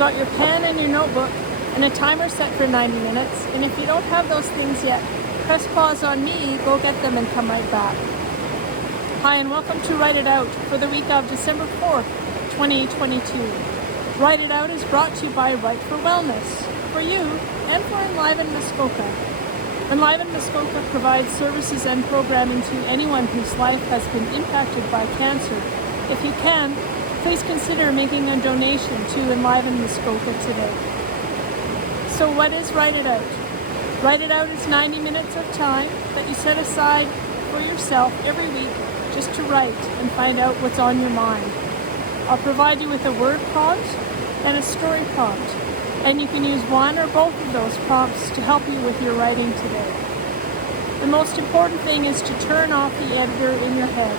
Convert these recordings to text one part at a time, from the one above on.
got your pen and your notebook and a timer set for 90 minutes. And if you don't have those things yet, press pause on me, go get them and come right back. Hi, and welcome to Write It Out for the week of December 4th, 2022. Write It Out is brought to you by Write for Wellness, for you and for Enliven Muskoka. Enliven Muskoka provides services and programming to anyone whose life has been impacted by cancer. If you can, please consider making a donation to Enliven Muskoka today. So what is Write It Out? Write It Out is 90 minutes of time that you set aside for yourself every week just to write and find out what's on your mind. I'll provide you with a word prompt and a story prompt, and you can use one or both of those prompts to help you with your writing today. The most important thing is to turn off the editor in your head.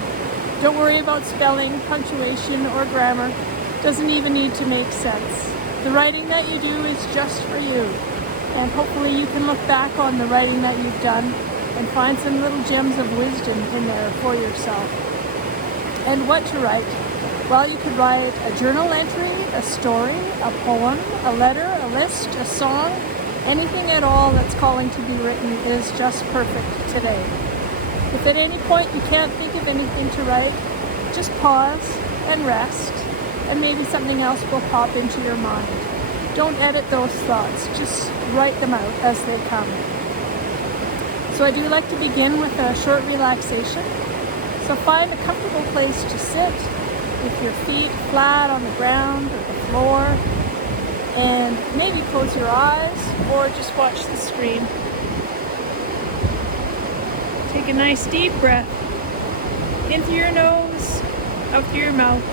Don't worry about spelling, punctuation, or grammar. It doesn't even need to make sense. The writing that you do is just for you, and hopefully you can look back on the writing that you've done and find some little gems of wisdom in there for yourself. And what to write? Well, you could write a journal entry, a story, a poem, a letter, a list, a song. Anything at all that's calling to be written is just perfect today. If at any point you can't think of anything to write, just pause and rest, and maybe something else will pop into your mind. Don't edit those thoughts, just write them out as they come. So I do like to begin with a short relaxation. So find a comfortable place to sit with your feet flat on the ground or the floor, and maybe close your eyes or just watch the screen. Take a nice deep breath in through your nose, out through your mouth.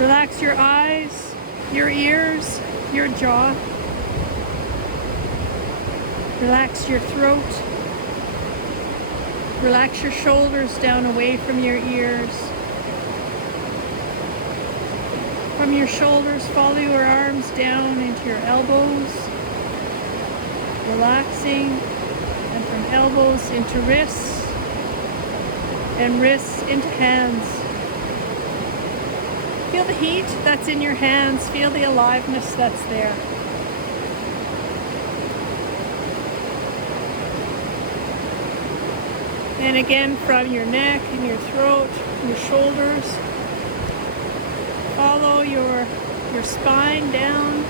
Relax your eyes, your ears, your jaw. Relax your throat. Relax your shoulders down away from your ears. From your shoulders, follow your arms down into your elbows, relaxing, and from elbows into wrists, and wrists into hands. Feel the heat that's in your hands, feel the aliveness that's there. And again, from your neck and your throat, your shoulders, follow your spine down,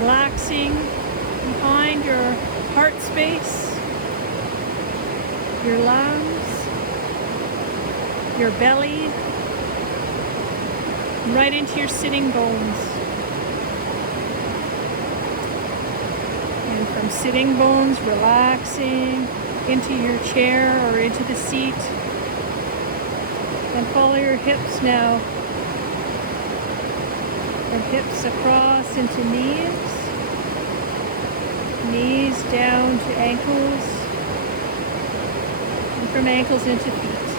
relaxing behind your heart space, your lungs, your belly, right into your sitting bones. And from sitting bones, relaxing into your chair or into the seat. And follow your hips now. From hips across into knees. Knees down to ankles. And from ankles into feet.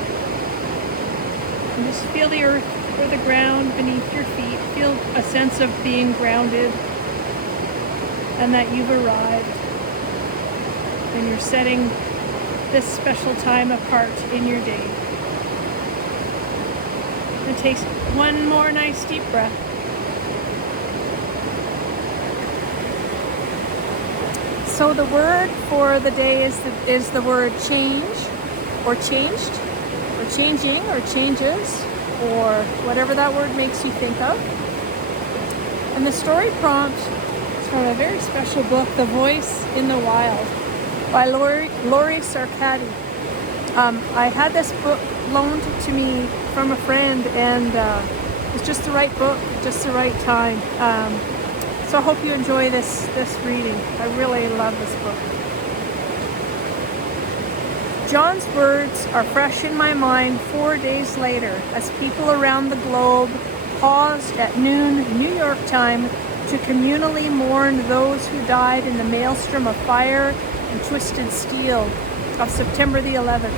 And just feel the earth or the ground beneath your feet. Feel a sense of being grounded and that you've arrived. And you're setting this special time apart in your day. And take one more nice deep breath. So the word for the day is the word change, or changed, or changing, or changes, or whatever that word makes you think of. And the story prompt is from a very special book, The Voice in the Wild, by Lori Sarkady. I had this book loaned to me from a friend, and it's just the right book, just the right time. So I hope you enjoy this reading. I really love this book. John's words are fresh in my mind 4 days later as people around the globe paused at noon New York time to communally mourn those who died in the maelstrom of fire and twisted steel of September the 11th.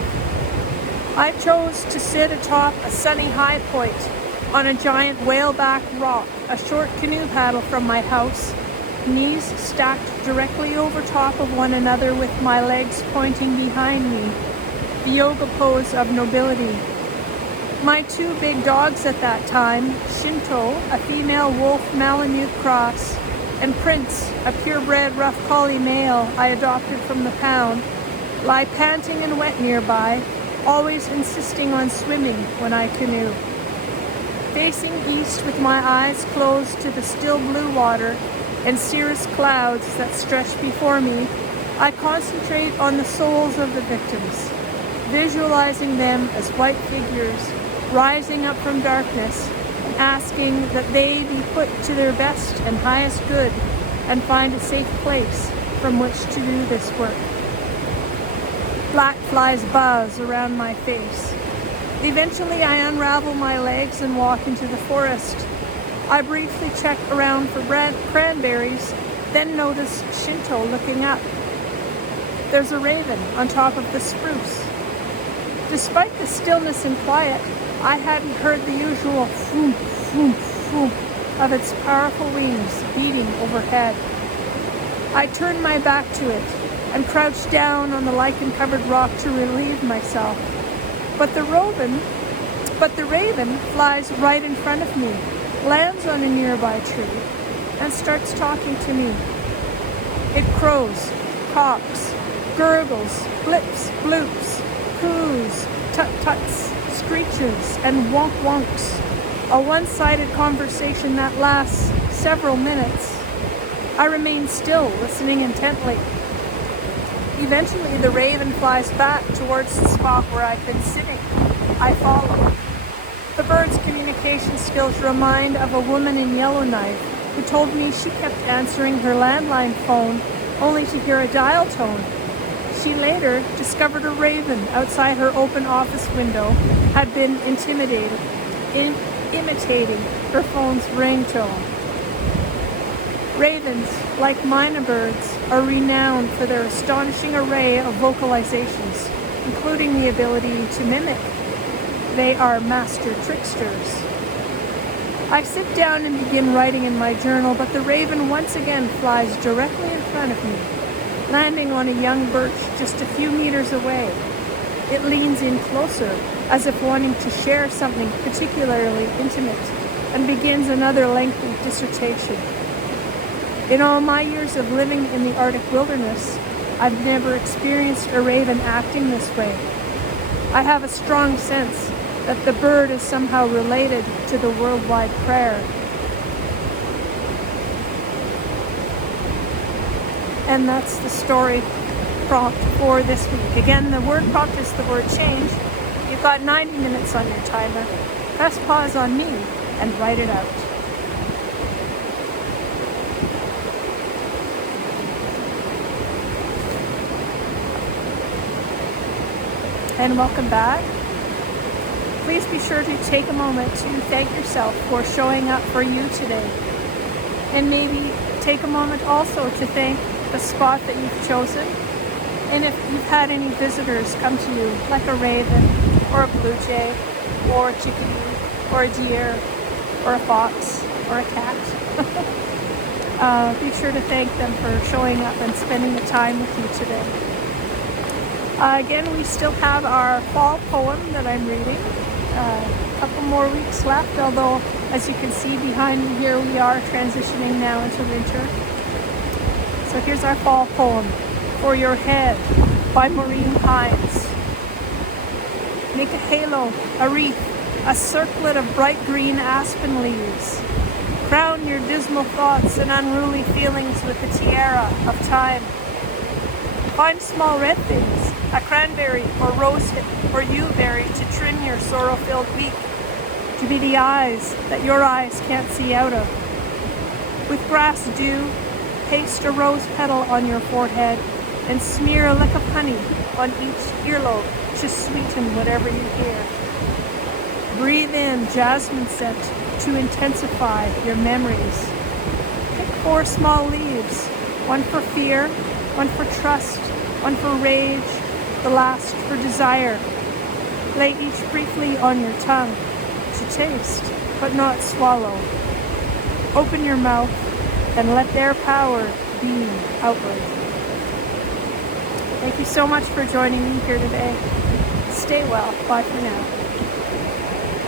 I chose to sit atop a sunny high point on a giant whaleback rock, a short canoe paddle from my house, knees stacked directly over top of one another with my legs pointing behind me, the yoga pose of nobility. My two big dogs at that time, Shinto, a female wolf Malamute cross, and Prince, a purebred rough collie male I adopted from the pound, lie panting and wet nearby, always insisting on swimming when I canoe. Facing east with my eyes closed to the still blue water and cirrus clouds that stretch before me, I concentrate on the souls of the victims, visualizing them as white figures rising up from darkness, and asking that they be put to their best and highest good and find a safe place from which to do this work. Black flies buzz around my face. Eventually I unravel my legs and walk into the forest. I briefly check around for cranberries, then notice Shinto looking up. There's a raven on top of the spruce. Despite the stillness and quiet, I hadn't heard the usual floop, floop, floop of its powerful wings beating overhead. I turned my back to it and crouched down on the lichen-covered rock to relieve myself. But the raven flies right in front of me, lands on a nearby tree, and starts talking to me. It crows, cocks, gurgles, blips, bloops, coos, tut-tuts, screeches, and wonk-wonks. A one-sided conversation that lasts several minutes. I remain still, listening intently. Eventually, the raven flies back towards the spot where I've been sitting. I follow. The bird's communication skills remind of a woman in Yellowknife who told me she kept answering her landline phone only to hear a dial tone. She later discovered a raven outside her open office window had been imitating her phone's ringtone. Ravens, like mynah birds, are renowned for their astonishing array of vocalizations, including the ability to mimic. They are master tricksters. I sit down and begin writing in my journal, but the raven once again flies directly in front of me, landing on a young birch just a few meters away. It leans in closer, as if wanting to share something particularly intimate, and begins another lengthy dissertation. In all my years of living in the Arctic wilderness, I've never experienced a raven acting this way. I have a strong sense that the bird is somehow related to the worldwide prayer. And that's the story prompt for this week. Again, the word prompt is the word change. You've got 90 minutes on your timer. Press pause on me and write it out. And welcome back. Please be sure to take a moment to thank yourself for showing up for you today. And maybe take a moment also to thank the spot that you've chosen. And if you've had any visitors come to you, like a raven, or a blue jay, or a chickadee, or a deer, or a fox, or a cat, be sure to thank them for showing up and spending the time with you today. Again, we still have our fall poem that I'm reading. A couple more weeks left, although as you can see behind me here, we are transitioning now into winter. So here's our fall poem, For Your Head by Maureen Hines. Make a halo, a wreath, a circlet of bright green aspen leaves. Crown your dismal thoughts and unruly feelings with the tiara of time. Find small red things, a cranberry or rosehip or yewberry to trim your sorrow-filled week, to be the eyes that your eyes can't see out of. With grass dew, paste a rose petal on your forehead and smear a lick of honey on each earlobe to sweeten whatever you hear. Breathe in jasmine scent to intensify your memories. Pick 4 small leaves, one for fear, one for trust, one for rage, the last for desire. Lay each briefly on your tongue to taste, but not swallow. Open your mouth and let their power beam outward. Thank you so much for joining me here today. Stay well. Bye for now.